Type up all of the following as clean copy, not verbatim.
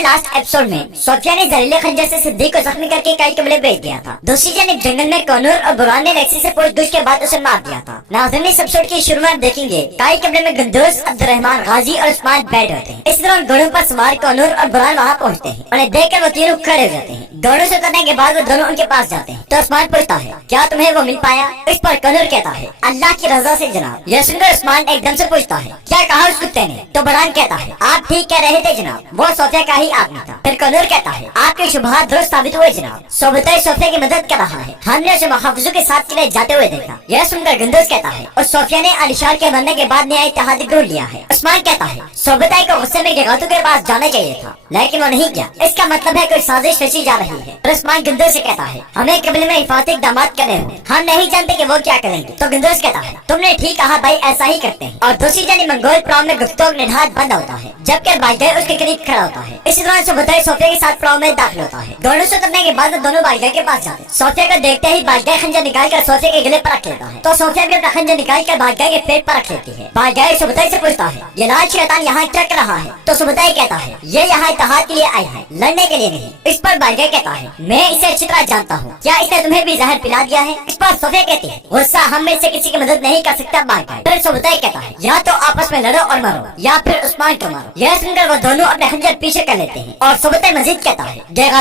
Last episode में Sophia ने जहरीले खंजर से सिद्दीक को जख्मी करके कई कमरे भेज दिया था। दूसरी जानब जंगल में कौनूर और बुरहान ने लेक्सी से पूछताछ के बाद उसे मार दिया था। नाज़रीन, इस एपिसोड की शुरू में देखेंगे कई कमरे में गुंदूस, अब्दुर्रहमान, गाजी और उस्मान बैठ होते हैं। इस दौरान घोड़ों पर सवार कौनूर और बुरहान वहाँ पहुँचते हैं। उन्हें देखकर वो तीनों खड़े हो जाते हैं। घोड़ों से उतरने के बाद वो दोनों उनके पास जाते हैं तो उस्मान पूछता है, क्या तुम्हें वो मिल पाया? इस पर कौनूर कहता है, अल्लाह की रजा से जनाब। यह सुनकर उस्मान एकदम से पूछता है, क्या कहा उस कुत्ते ने? तो बुरहान कहता है, आप ठीक कह रहे थे जनाब, वो सोफिया का ही आदमी था। फिर कौनूर कहता है, आपके शुबहात दुरुस्त साबित हुए जनाब। सोफिया की मदद कर रहा है, हमने उसे महफूजों के साथ किले जाते हुए देखा। यह सुनकर गुंदूस कहता है, और सोफिया ने अलिशार के मरने के बाद नया इत्तेहाद ढूंढ लिया है। उस्मान कहता है, सोबताई को गुस्से में जगातों के पास जाना चाहिए था, लेकिन वो नहीं गया। इसका मतलब है कोई साजिश रची जा रही है। और उस्मान गुंदूस से कहता है, हमें कबीले में हिफाजती इक़दाम करने होंगे, हम नहीं जानते कि वो क्या करेंगे। तो गुंदूस कहता है, तुमने ठीक कहा भाई, ऐसा ही करते हैं। और दूसरी जानिब मंगोल प्लाव में गुफ्तगू निधाद बंद होता है, जबकि बाईगाई उसके करीब खड़ा होता है। इसी दौरान सोबताई सोफिया के साथ प्लाव में दाखिल होता है। दोनों से उतरने के बाद दोनों बाईगाई के पास जाते हैं। सोफिया को देखते ही बाईगाई खंजर निकाल कर सोफिया के गले पर रख लेता है। तो सोफिया भी अपना खंजर निकाल कर बाईगाई के पेट पर रख लेती है। बाईगाई सोबताई से पूछता है, ये लाल शैतान यहाँ क्या कर रहा है? तो सोबताई कहता है, ये यहाँ इत्तेहाद के लिए आया है, लड़ने के लिए नहीं। इस पर बाईगाई कहता है, मैं इसे अच्छी तरह जानता हूँ, क्या इसने तुम्हें भी जहर पिला दिया है? इस पर सोफिया कहती है, गुस्सा हम में से किसी की मदद नहीं कर सकता बाईगाई। फिर सोबताई कहता है, या तो आपस में लड़ो और मरो, या फिर उस्मान को मारो। यह सुनकर वो दोनों अपने खंजर पीछे कर लेते हैं। और सोबताई मजीद कहता है,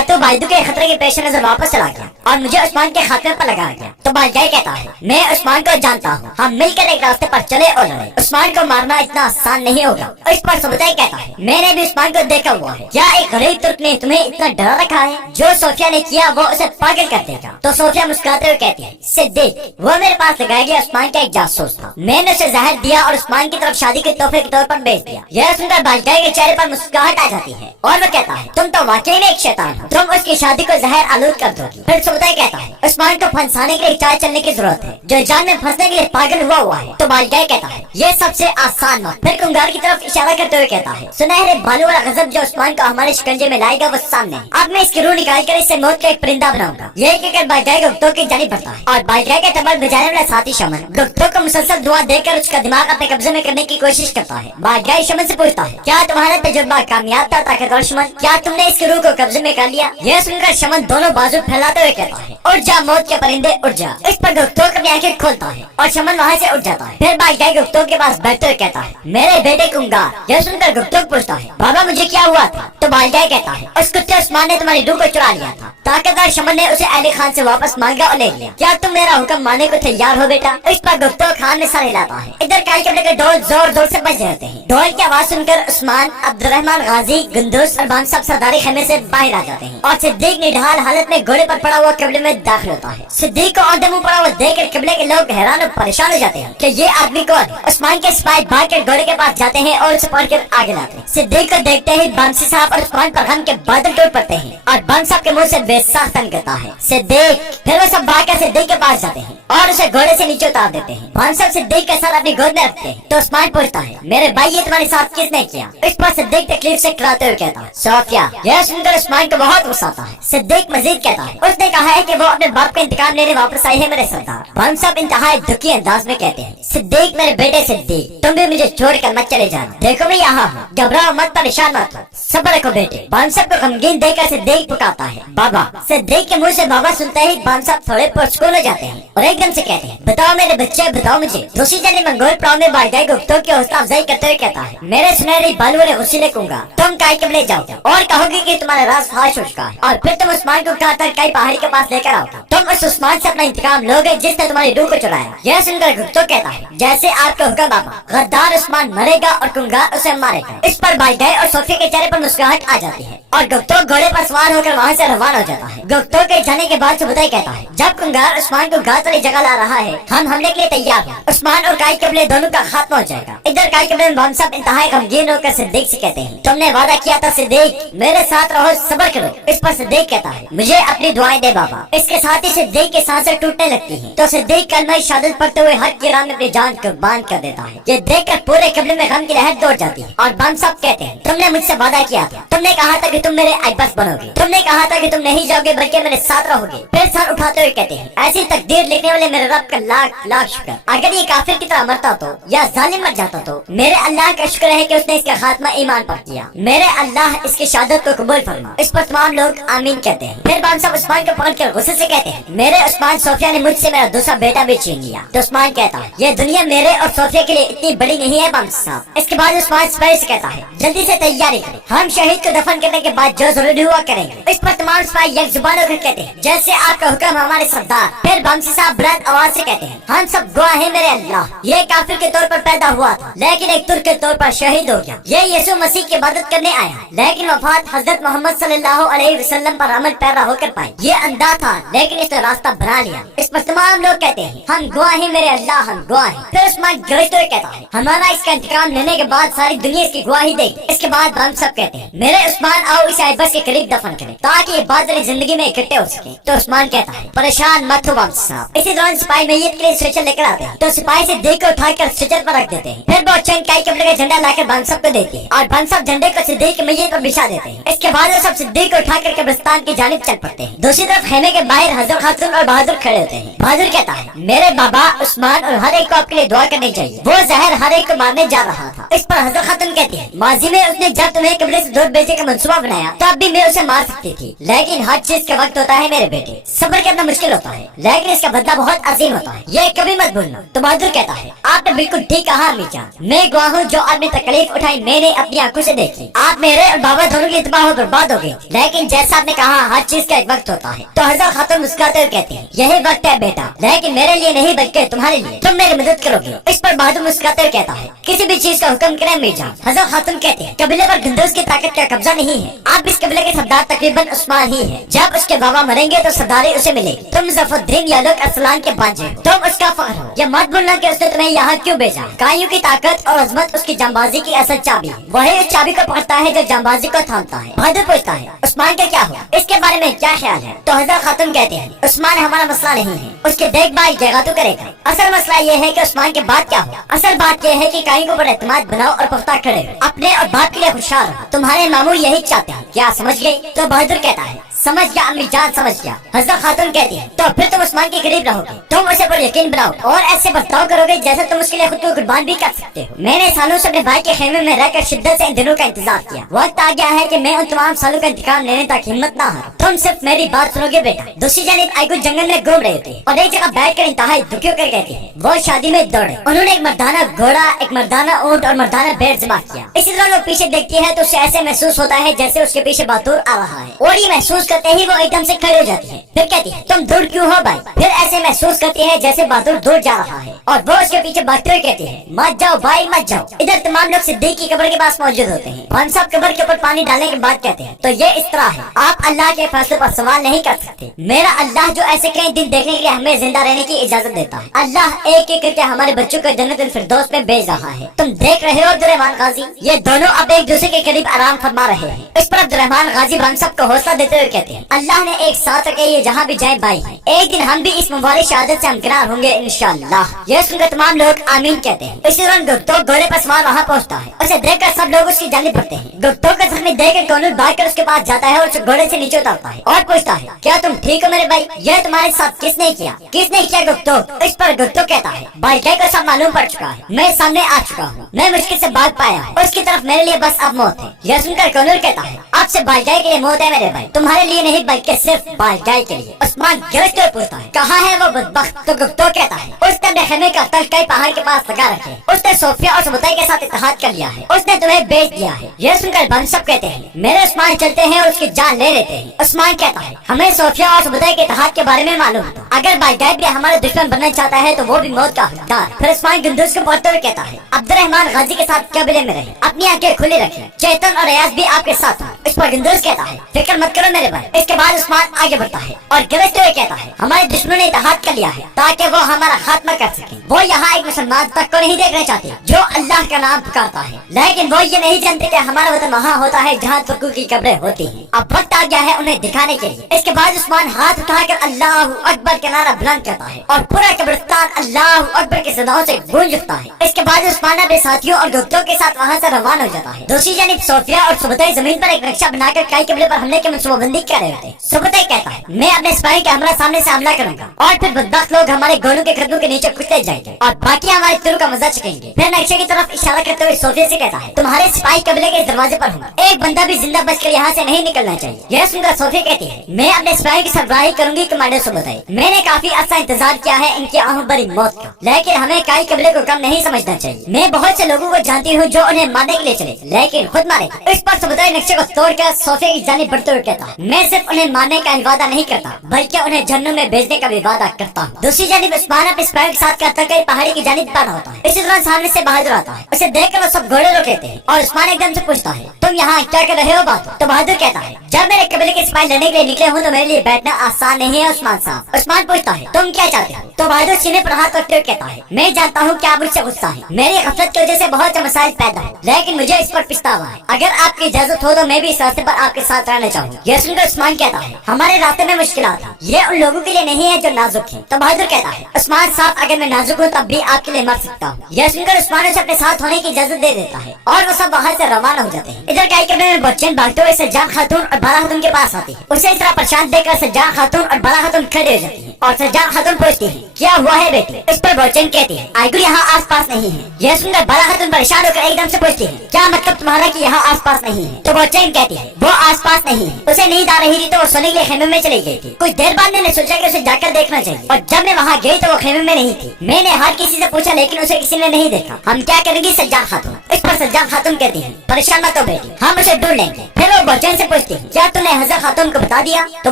तो बाइदू के खतरे के पेश नजर वापस चला गया और मुझे उस्मान के खात्मे पर लगाया गया। तो बाईगाई कहता है, मैं उस्मान को जानता हूँ, हम मिलकर एक रास्ते पर चले और लड़े। उस्मान को मारना इतना आसान नहीं होगा। इस पर सोबताई कहता है, मैंने भी उस्मान को देखा हुआ है, क्या एक गरीब तुर्क ने तुम्हें इतना डरा रखा है? जो सोफिया ने किया वो उसे पागल कर देगा। तो सोफिया मुस्कुराते हुए कहती है, सिद्दीक वो मेरे पास लगाया गया उस्मान का एक जासूस था, मैंने उसे जहर दिया और उस्मान की तरफ शादी के तोहफे के तौर पर भेज दिया। यह सुनकर बाईगाई के चेहरे पर मुस्कुराहट आ जाती है और वो कहता है, तुम तो वाकई में एक शैतान हो, तुम उसकी शादी को जहर आलूद कर दोगी। फिर सोबताई कहता है, उस्मान को फंसाने के लिए चाल चलने की जरूरत है, जो जान में फंसने के लिए पागल हुआ है। तो बाईगाई कहता है, ये सबसे आसान वक्त। फिर कुंगार की तरफ इशारा करते हुए कहता है, सुनहरे बालों वाला गजब जो उस्मान को हमारे शिकंजे में लाएगा वो सामने है। अब मैं इसकी रूह निकाल कर इससे मौत का एक परिंदा बनाऊंगा। यह कहकर बाईगाई गुफ्तगू की जानिब बढ़ता है और बाईगाई के तबल बजाने वाला साथी शमन गुफ्तगू को मुसलसल दुआ देकर उसका दिमाग अपने कब्जे में करने की कोशिश करता है। बाईगाई शमन से पूछता है, क्या तुम्हारा तजुर्बा कामयाब था ताकतवर शमन? क्या तुमने इसकी रूह को कब्जे में कर लिया? यह सुनकर शमन दोनों बाजू फैलाते हुए कहता है, उठ जा मौत के परिंदे उठ जा। इस पर गुफ्तगू अपनी आंखें खोलता है और शमन वहाँ से उठ जाता है। फिर बाईगाई गुफ्तगू के पास बैठते हुए कहता है, मेरे बेटे कुंगार। यह सुनकर गुफ्तगू पूछता है, बाबा मुझे क्या हुआ था? तो बाईगाई कहता है, उस कुत्ते उस्मान ने तुम्हारी रूह को चुरा लिया था। ताकतवर शमन ने उसे अली खान से वापस मांगा और ले लिया। क्या तुम मेरा हुक्म मानने को तैयार हो बेटा? इस पर गुफ्तगू खान में सर हिलाता है। इधर काई कपड़े के ढोल जोर जोर से बज रहे हैं। ढोल की आवाज सुनकर उस्मान, अब्दुर्रहमान, गाजी, गुंदूस और बान सब सरदारी खेमे से बाहर आ जाते हैं और सिद्दीक निढाल हालत में घोड़े पर पड़ा हुआ कबीले में दाखिल होता है। सिद्दीक को औंधे मुंह पड़ा हुआ देखकर कबीले के लोग हैरान और परेशान हो जाते हैं कि ये आदमी कौन है। उस्मान के सिपाही भागकर घोड़े के पास जाते हैं और उसे पकड़कर आगे लाते हैं। सिद्दीक को देखते ही बांसी साहब और उस्मान पर गम के बादल टूट पड़ते हैं और बांस साहब के मुंह से बेसाख्त निकलता है, सिद्दीक। फिर वो सब भागकर सिद्दीक के पास जाते हैं और उसे घोड़े से नीचे उतार देते हैं। बांस साहब सिद्दीक के सर अपनी गोद में रखते हैं। तो उस्मान पूछता है, मेरे भाई ये तुम्हारे साथ किसने किया? इस पर सिद्दीक तकलीफ से कराते हुए कहता है, सोफिया। यह सुनकर उस्मान को बहुत गुस्सा आता है। सिद्दीक मजीद कहता है, उसने कहा है कि वो अपने बाप का इंतकाम लेने वापस आई है मेरे सरदार। बांस साहब इंतहाई दुखी अंदाज में कहते हैं, सिद्दीक मेरे बेटे सिद्दीक, तुम भी मुझे छोड़कर मत चले जाना। देखो मैं यहाँ हूँ, घबराओ मत, परेशान मत हो, सब्र रखो बेटे। बाम साहब को गमगीन देखकर सिद्दीक पुकारता है, बाबा। सिद्दीक के मुंह से बाबा सुनते ही बाम साहब थोड़े पुरस्कुल हो जाते हैं और एकदम से कहते हैं, बताओ मेरे बच्चे, बताओ मुझे। दूसरी जानिब मंगोल प्राव में बारगाह गुप्तों की हौसला अफजाई करते हुए कहता है, मेरे सुनहरी बालुओं ने उसी कहूंगा, तुम काई कबले जाओगे और कहोगे कि तुम्हारा राज फाश हो चुका है, और फिर तुम उस्मान को उठाकर काई पहाड़ी के पास लेकर आओगे। तुम उस उस्मान से अपना इंतकाम लोगे जिसने तुम्हारी रूह को चुराया। यह सुनकर गुप्तो कहता है, जैसे आपका हुक्म बाबा। गद्दार उस्मान मरेगा और कुंगार उसे मारेगा। इस पर बारगाह और सोफिया के चेहरे पर मुस्कुराहट आ जाती है और गुप्तो घोड़े पर सवार होकर वहाँ से रवाना हो जाता है। गुप्तो के जाने के बाद सुबुताई कहता है, जब कुंगार उस्मान को घात वाली जगह ला रहा है, हम हमले के लिए तैयार हैं। उस्मान और काई कबले दोनों का खात्मा हो जाएगा। इधर काई कबले हम सब इंतहाई गमगीन होकर सिद्दीक से कहते हैं, तुमने वादा किया था सिद्दीक, मेरे साथ रहो, सब्र करो। इस पर सिद्दीक कहता है, मुझे अपनी दुआएं दे बाबा। इसके साथ ही सिद्दीक की सांसें टूटने लगती हैं। तो सिद्दीक कलमा शहादत पढ़ते हुए हक की राह में अपनी जान कुर्बान कर देता है। ये देखकर पूरे कबले में गम की लहर दौड़ जाती है और बाम साहब कहते हैं, तुमने मुझसे वादा किया था, तुमने कहा था कि तुम मेरे अब्बास बनोगे, तुमने कहा था कि तुम नहीं जाओगे बल्कि मेरे साथ रहोगे। फिर सर उठाते हुए कहते हैं, ऐसी तकदीर लिखने वाले मेरे रब का लाख लाख शुक्र। अगर ये काफिर की तरह मरता तो या जालिम मर जाता तो मेरे अल्लाह का शुक्र है कि उसने इसका खात्मा ईमान पर किया। मेरे अल्लाह इसकी शहादत को कबूल फरमा। इस पर तमाम लोग आमीन कहते हैं। फिर बाम साहब उस्मान को पकड़कर गुस्से से कहते हैं, मेरे उस्मान सोफिया ने मुझसे मेरा दूसरा बेटा भी छीन लिया। तो उस्मान कहता है, ये दुनिया मेरे और सोफिया के लिए इतनी बड़ी नहीं है बाम साहब। इसके बाद उस्मान सिपाही से कहता है, जल्दी से तैयारी करें, हम शहीद को दफन करने के बाद जो जरूरी हुआ करेंगे। इस पर तमाम सिपाही एक जुबान होकर कहते हैं, जैसे आपका हुक्म हमारे सरदार। फिर बमसी साहब बुलंद आवाज से कहते हैं, हम सब गवाह हैं मेरे अल्लाह, ये काफिर के तौर पर पैदा हुआ था लेकिन एक तुर्क के तौर पर शहीद हो गया। ये यीशु मसीह की इबादत करने आया लेकिन वफात हजरत मोहम्मद सल्लल्लाहु अलैहि वसल्लम पर अमल पैरा होकर पाई। ये अंधा था लेकिन इसने रास्ता बना लिया। इस पर तमाम लोग कहते हैं, हम गवाह हैं मेरे अल्लाह, हम गवाह हैं। फिर उस्मान गरजते हुए कहता है, हमारा इसका इंतकाम लेने के बाद सारी दुनिया इसकी गवाही देगी। इसके बाद हम सब कहते हैं, मेरे उस्मान आओ इसे अब्बास के करीब दफन करें ताकि ये बाद वाली जिंदगी में इकट्ठे हो सके। तो उस्मान कहता है, परेशान मत हो बाम साहब। इसी दौरान सिपाही मैयत के लिए स्ट्रेचर लेकर आते हैं। तो सिपाही से देख कर उठाकर स्ट्रेचर पर रख देते हैं। फिर वो चंद काई कपड़े का झंडा लाकर बाम साहब को देते हैं और बाम साहब झंडे को सिद्दीक की मैयत पर बिछा देते हैं। इसके बाद वो सब सिद्दीक को उठाकर कब्रिस्तान की जानिब चल पड़ते हैं। दूसरी तरफ खेमे के बाहर हजरत खातून और बहादुर खड़े होते हैं। बहादुर कहता है, मेरे बाबा उस्मान और हर एक को आपके लिए दुआ करनी चाहिए, वो जहर हर एक को मारने जा रहा था। इस पर हजरत खातून कहती है, माजी में उसने जब तुम्हें कब्र से दूर भेजने का मंसूबा बनाया तब भी मैं उसे मार सकती थी, लेकिन हर चीज का वक्त होता है मेरे बेटे, सब्र करना मुश्किल होता है लेकिन इसका बदला बहुत अजीम होता है, ये कभी मत भूलना। तो बहादुर कहता है, आपने बिल्कुल ठीक कहा अम्मी जान, मैं गवाह हूँ जो आपने तकलीफ उठाई मैंने अपनी आंखों से देखी। आप मेरे और बाबा दोनों की तबाह और बर्बाद हो गई, लेकिन जैसा आपने कहा हर चीज का एक वक्त होता है। तो हजरत खातून मुस्कुराते हुए कहती है, यही वक्त है बेटा, लेकिन मेरे लिए नहीं बल्कि तुम्हारे लिए, तुम मेरी मदद करोगे। इस पर बहादुर मुस्कुराते हुए कहता है, किसी भी चीज का हुक्म करें अम्मी जान। हजरत खातून कहते हैं, कबीले पर गंदोज की ताकत का कब्जा नहीं है, आप इस कबीले के सरदार तकरीबन उस्मान ही है। जब उसके बाबा मरेंगे तो सरदारी उसे मिलेगी। तुम जफरुद्दीन यादव अरसलान के बांझे हो, तुम उसका फख्र हो। यह मत भूलना कि उसने तुम्हें यहाँ क्यों भेजा। काइयों की ताकत और अजमत उसकी जांबाजी की असल चाबी है, वही उस चाबी को पकड़ता है जो जांबाजी को थामता है। बहादुर पूछता है, उस्मान का क्या हुआ, इसके बारे में क्या ख्याल है। तो हजरत खातून कहते हैं, उस्मान हमारा मसला नहीं है, उसकी देखभाल जगह तो करेगा। असल मसला ये है कि उस्मान के बाद क्या हुआ। असल बात यह है कि काइयों पर एतमाद बनाओ और पुख्ता खड़े हो, अपने और बाप के लिए खुशहाल रहो। तुम्हारे मामू यही चाहते हैं, क्या समझ गई। तो बहादुर कहता है, समझ गया अम्मी जान, समझ गया। हजरत खातून कहती है, तो फिर तुम उस्मान के करीब रहोगे, तुम उसे पर यकीन बनाओ और ऐसे बर्ताव करोगे जैसे तुम उसके लिए खुद को कुर्बान भी कर सकते हो। मैंने सालों से अपने भाई के खेमे में रहकर शिद्दत से इन दिनों का इंतजार किया। वक्त आ गया है कि मैं उन तमाम सालों का इंतकाम लेने तक हिम्मत ना हारूं। तुम सिर्फ मेरी बात सुनोगे बेटा। दूसरी जानिब आइगुल जंगल में घूम रहे थे और एक जगह बैठकर इंतहाई दुखी होकर कहते हैं, वो शादी में दौड़े। उन्होंने एक मर्दाना घोड़ा, एक मर्दाना ऊंट और मर्दाना भेड़ ज़िबा किया। इसी तरह वो पीछे देखती है तो उसे ऐसे महसूस होता है जैसे उसके पीछे बहादुर आ रहा है, और ये महसूस करते ही वो एकदम से खड़ी हो जाती है। फिर कहती है, तुम दूर क्यों हो भाई। फिर ऐसे महसूस करती है जैसे बहादुर दूर जा रहा है और वो उसके पीछे भागते हुए कहती है, मत जाओ भाई मत जाओ। इधर तमाम लोग सिद्दीक की कब्र के पास मौजूद होते हैं। खान साहब कब्र के ऊपर पानी डालने के बाद कहते हैं, तो ये इस तरह है, आप अल्लाह के फैसले पर सवाल नहीं कर सकते। मेरा अल्लाह जो ऐसे कई दिन देखने के लिए हमें जिंदा रहने की इजाजत देता है, अल्लाह एक एक करके हमारे बच्चों को जन्नतुल फिरदौस में भेज रहा है। तुम देख रहे हो अब्दुर्रहमान गाजी, ये दोनों अब एक दूसरे के करीब आराम फरमा रहे हैं। इस पर अब्दुर्रहमान गाजी खान साहब को हौसला देते हुए कहते हैं अल्लाह ने एक साथ रखे ये जहाँ भी जाए भाई है। एक दिन हम भी इस मुबारक शहादत से हमकिनार होंगे इंशाअल्लाह। यह सुनकर तमाम लोग आमीन कहते हैं। इसी दौरान गुप्तोक घोड़े पर सवार वहाँ पहुँचता है। उसे देखकर सब लोग उसकी जानिब बढ़ते हैं। गुप्तोक का जख्मी देखकर कौनूर भागकर उसके पास जाता है और उसे घोड़े से नीचे उतारता है और पूछता है क्या तुम ठीक हो मेरे भाई? यह तुम्हारे साथ किसने किया? किसने किया गुप्तोक? इस पर गुप्तोक कहता है भाई को सब मालूम पड़ चुका है, मैं सामने आ चुका हूँ, मैं मुश्किल से भाग पाया हूँ, उसकी तरफ मेरे लिए बस अब मौत है। यह सुनकर कौनूर कहता है आपसे बालगाय के लिए मौत है मेरे भाई, तुम्हारे लिए नहीं बल्कि सिर्फ बालगाय के लिए। उस्मान गिरज कर पूछता है कहाँ है वो बदबख्त? तो गुप्तोक कहता है उसने अपने खेमे का तल कई पहाड़ के पास लगा रखे, उसने सोफिया और सुबुतई के साथ इत्तेहाद कर लिया है, उसने तुम्हें बेच दिया है। यह सुनकर बम सब कहते हैं मेरे उस्मान चलते हैं और उसकी जान ले लेते हैं। उस्मान कहता है हमें सोफिया और सुबुतई के इत्तेहाद के बारे में मालूम था, अगर बालगाय भी हमारे दुश्मन बनना चाहता है तो वो भी मौत का हकदार। फिर उस्मान गुंदुज को पढ़ते हुए कहता है अब्दुर्रहमान गाजी के साथ कबीले में रहे, अपनी आंखें खुली रखें, चेतन और रियाज भी आपके साथ हैं। इस पर गुंदुज कहता है फिक्र मत करो मेरे भाई। इसके बाद उस्मान आगे बढ़ता है और गिरजते हुए कहता है हमारे दुश्मनों ने इत्तेहाद कर लिया है ताकि वो हमारा खात्मा कर सके। वो यहाँ एक मुसलमान तक को नहीं देखना चाहते जो अल्लाह का नाम पुकारता है, लेकिन वो ये नहीं जानते कि हमारा वतन वहाँ होता है जहाँ तुर्कों की कब्रें होती हैं। अब वक्त आ गया है उन्हें दिखाने के लिए। इसके बाद उस्मान हाथ उठाकर अल्लाह अकबर का नारा बुलंद करता है और पूरा कब्रिस्तान अल्लाह अकबर की सदाओं से गूंज उठता है। इसके बाद उस्मान अपने साथियों और गुप्तों के साथ वहाँ से रवाना हो जाता है। दूसरी जानिब सोफिया और सुबुतई जमीन पर एक नक्शा बनाकर कई कबीले पर हमले की मनसूबाबंदी कर रहे थे। सुबुतई कहता है मैं अपने सिपाही के हमरा सामने से हमला करूंगा और फिर बदबख्त लोग हमारे घोड़ों के कदमों के नीचे कुचले जाएंगे और बाकी हमारे तुर का मजा चखेंगे। फिर नक्शे की तरफ इशारा करते हुए सोफिया से कहता है तुम्हारे सिपाही कबीले के दरवाजे पर होंगे, एक बंदा भी जिंदा बचकर यहाँ से नहीं निकलना चाहिए। यह सुनकर सोफिया कहती है मैं अपने सिपाही की सरबराही करूंगी कमांडर सुबुतई। मैंने काफी अर्सा इंतजार किया है इनकी आहों बड़ी मौत का, लेकिन हमें कई कबीले को कम नहीं समझना चाहिए। मैं बहुत से लोगों को जानती हूँ जो उन्हें मारने के लिए चले लेकिन खुद मारे। इस पर सुबुतई नक्शे को तोड़कर सोफिया की जानिब बढ़ते हुए कहता है मैं सिर्फ उन्हें मारने का वादा नहीं करता बल्कि उन्हें जन्नत में भेजने का भी वादा करता हूँ। दूसरी जानिब उस्मान अपने सिपाही के साथ करता कई पहाड़ी की जानिब पैदा होता है। इसी दौरान सामने से बहादुर आता है, उसे देखकर वो सब घोड़े रोक लेते हैं और उस्मान एकदम से पूछता है तुम यहाँ क्या कर रहे हो बहादुर? तो बहादुर कहता है जब मेरे कबीले के सिपाही लड़ने के लिए निकले हूँ तो मेरे लिए बैठना आसान नहीं है उस्मान साहब। उस्मान पूछता है तुम क्या चाहते हो? तो बहादुर सीने पर हाथ रखते हुए कहता है मैं जानता हूँ क्या मुझसे गुस्सा है, मेरी गफलत की वजह से बहुत से मसाइल पैदा है, लेकिन मुझे इस पर पछतावा है। अगर आपकी इजाजत हो तो मैं भी इस रास्ते पर आपके साथ रहना चाहूँ। यह सुनकर उस्मान कहता है हमारे रास्ते में मुश्किलात है, ये उन लोगों के लिए नहीं है जो नाजुक है। तो बहादुर कहता है उस्मान साहब अगर मैं नाजुक हूँ तब भी आपके लिए मर सकता हूँ। यह सुनकर उस्मान उसे अपने साथ होने की इजाजत दे देता है और वो सब वहाँ से रवाना हो जाते हैं। इधर कई कबीले में बच्चन भागते हुए सज्जाद खातून और बाला खातून के पास आती है। उसे इस तरह परेशान देखकर सज्जाद खातून और बाला खातून खड़े हो जाती है और सज्जाद खातून पूछती है क्या हुआ है बेटी? इस पर बच्चन कहती है आईगुल यहाँ आस पास नहीं है। यह सुनकर बाला खातून परेशान होकर एकदम से पूछती है क्या मतलब तुम्हारा कि यहाँ आस पास नहीं है? तो बच्चन कहती है वो आस पास नहीं है, उसे नींद आ रही थी तो वो सोने के लिए खेमे में चली गई थी। कुछ देर बाद मैंने सोचा कि उसे जाकर देखना चाहिए और जब मैं वहाँ गई तो वो खेमे में नहीं थी। मैंने हर किसी से पूछा लेकिन उसे किसी ने नहीं देखा, हम क्या करेंगी सज्जाद खातून? इस पर सज्जाद खातून कहती है परेशान मत हो बेटी, हम उसे ढूंढ लेंगे। फिर वो बच्चन से पूछती है क्या तुमने हजरत खातून को बता दिया? तो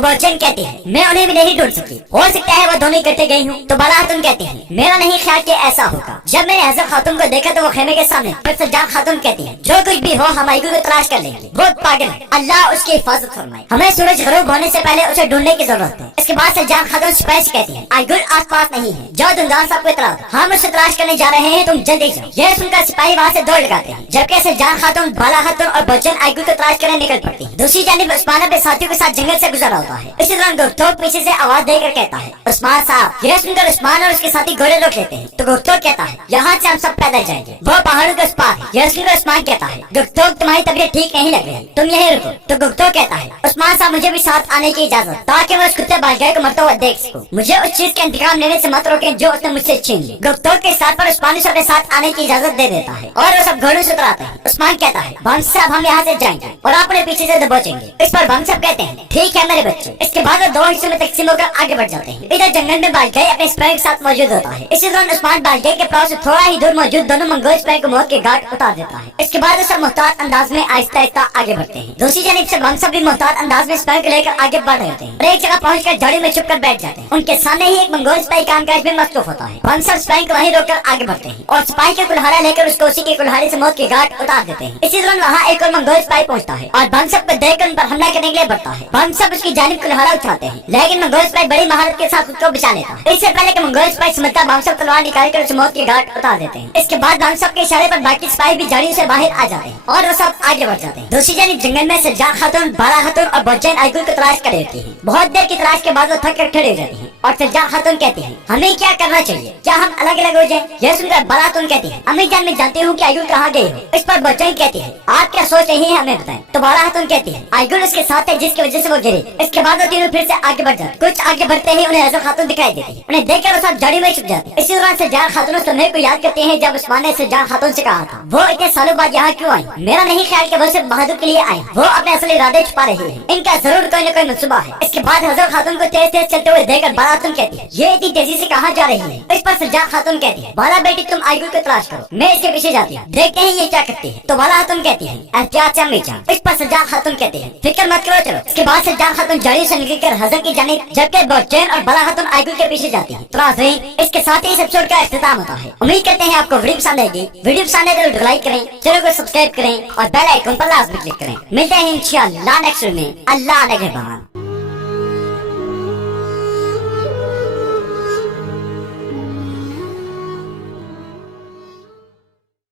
बच्चन कहती है मैं उन्हें भी नहीं ढूंढ सकी, हो सकता है वो दोनों इकट्ठे गई हूँ। तो बाला खातून कहती है मेरा नहीं ख्याल कि ऐसा होगा, जब मैंने हजरत खातून को देखा तो वो खेमे के सामने। फिर सज्जाद खातून कहती है जो कुछ भी हो हम आईगुल को तलाश कर लेंगे, बहुत पागल है, अल्लाह उसकी हिफाजत फरमाए, हमें सूरज गरूब होने से पहले उसे ढूंढने की जरूरत है। इसके बाद सज्जाद खातून सिपाही से कहती है आईगुल आस पास नहीं है, जाओ दुमदार साहब को इतला दो, हम उसे तलाश करने जा रहे हैं, तुम जल्दी जाओ। यह सुनकर सिपाही वहाँ से दौड़ लगाते हैं जबकि सज्जाद खातून बाला खातून और बच्चन आईगुल को तलाश करने निकल पड़ती है। दूसरी जानिब उस्मान अपने साथियों के साथ जंगल से गुजरा होता है। इसी दौरान गुप्तोक पीछे से आवाज देकर कहता है उस्मान साहब। यह सुनकर उस्मान और उसके साथी घोड़े रोक लेते हैं। तो गुप्तोक कहता है यहाँ से हम सब पैदल जाएंगे, वो पहाड़ों के उस पार है। यह सुनकर उस्मान कहता है गुप्तोक तुम्हारी तबीयत ठीक नहीं लग रही, तुम यहीं रुको। तो गुप्तोक कहता है उस्मान साहब मुझे भी साथ आने की इजाजत, ताकि मैं उस कुत्ते बालगाय को मरता हुआ देख सकूं, मुझे उस चीज का इंतकाम लेने से मत रोकें जो उसने मुझसे छीन ली। गुप्तोक के साथ पर उस्मान से अपने साथ आने की इजाजत दे देता है और वो सब घोड़ों से उतराते हैं। उस्मान कहता है बम साहब हम यहाँ से जाएंगे और अपने पीछे से दबोचेंगे। इस पर बम साहब कहते हैं ठीक है मेरे बच्चे। इसके बाद वो दो हिस्सों में तकसीम होकर आगे बढ़ जाते हैं। इधर जंगल में बालगाय अपने सिपाही के साथ मौजूद होता है। इसी दौरान उस्मान बालगाय के पास से थोड़ा ही दूर मौजूद दोनों मंगोल सिपाही को मौत के घाट उतार देता है। इसके बाद वो सब मुहतात अंदाज में आहिस्ता आहिस्ता आगे बढ़ते हैं। दूसरी जानिब से बम साहब भी मुहतात अंदाज में सिपाही को लेकर आगे बढ़ रहे हैं और एक जगह पहुंचकर झाड़ी में छुपकर बैठ जाते हैं। उनके सामने ही एक मंगोल सिपाही कामकाज में मसरूफ होता है। बम साहब सिपाही को वहीं रोककर आगे बढ़ते हैं और सिपाही के कुल्हाड़ा लेकर उसको उसी के कुल्हाड़े से मौत के घाट उतार देते हैं। इसी दौरान वहाँ एक और मंगोल सिपाही पहुंचता है और बम साहब को देखकर उन पर हमला करने के लिए बढ़ता है। बम साहब उसकी जानिब कुल्हाड़ा उठाते हैं लेकिन मंगोल सिपाही बड़ी महारत के के साथ खुद को बचा लेता है। इससे पहले कि मंगोल सिपाही समझदार भांग तलवार निकाल कर उसे मौत की घाट उतार देते हैं। इसके बाद भांग के इशारे पर बाकी सिपाही भी झाड़ियों से बाहर आ जाते हैं और वो सब आगे बढ़ जाते हैं। दूसरी जानिब जंगल में सज्जाद खातून, बाला खातून और बच्चन आइगुल को तलाश कर होती है। बहुत देर की तलाश के बाद वो थक कर खड़ी हो जाती है और सज्जाद खातून कहती है, हमें क्या करना चाहिए, क्या हम अलग अलग हो जाएं? यह सुनकर बाला खातून कहती है, अम्मी जान मैं जानती हूँ कि आइगुल कहाँ गई हो। इस पर बच्चन कहती है, आप क्या सोच रही हैं हमें बताएं। तो बाला खातून कहती है, आइगुल उसके साथ है जिसकी वजह से वो गिरी। इसके बाद वो तीनों फिर से आगे बढ़ जाते। कुछ आगे बढ़ते ही उन्हें हजरत खातून दिखाई देती है। उन्हें देखकर वो सब जड़ी में छुप जाते हैं। इसी दौरान सज्जाद खातून उस लम्हे को याद करते हैं जब उस्मान ने सज्जाद खातून से कहा था, वो इतने सालों बाद यहाँ क्यों आई? मेरा नहीं ख्याल कि वो सिर्फ बहादुर के लिए आए, वो अपने असली इरादे छुपा रही है। इनका जरूर कोई न कोई मंसूबा है। इसके बाद हजरत खातून को तेज तेज चलते हुए देखकर बाला खातून कहती है, ये इतनी तेजी से कहाँ जा रही है? इस पर सज्जाद खातून कहती है, बाला बेटी तुम आइगुल को तलाश करो, मैं इसके पीछे जाती हूँ, देखते हैं ये क्या करती है। तो बाला खातून कहती है, एहतियात से अम्मी जान। इस पर सज्जाद खातून कहती है, फिक्र मत करो चलो। इसके बाद सज्जाद खातून जड़ी से निकलकर हजरत की जानिब, जबकि बच्चन और बाला खातून आइगुल के पीछे जाती है। तो नाज़रीन, इसके साथ ही इस एपिसोड का इख्तिताम होता है। उम्मीद करते हैं आपको वीडियो पसंद आएगी। वीडियो पसंद आए तो लाइक करें, चैनल को सब्सक्राइब करें और बेल आइकन पर लाजमी क्लिक करें। मिलते हैं इंशाअल्लाह नेक्स्ट वीडियो में। अल्लाह निगहबान।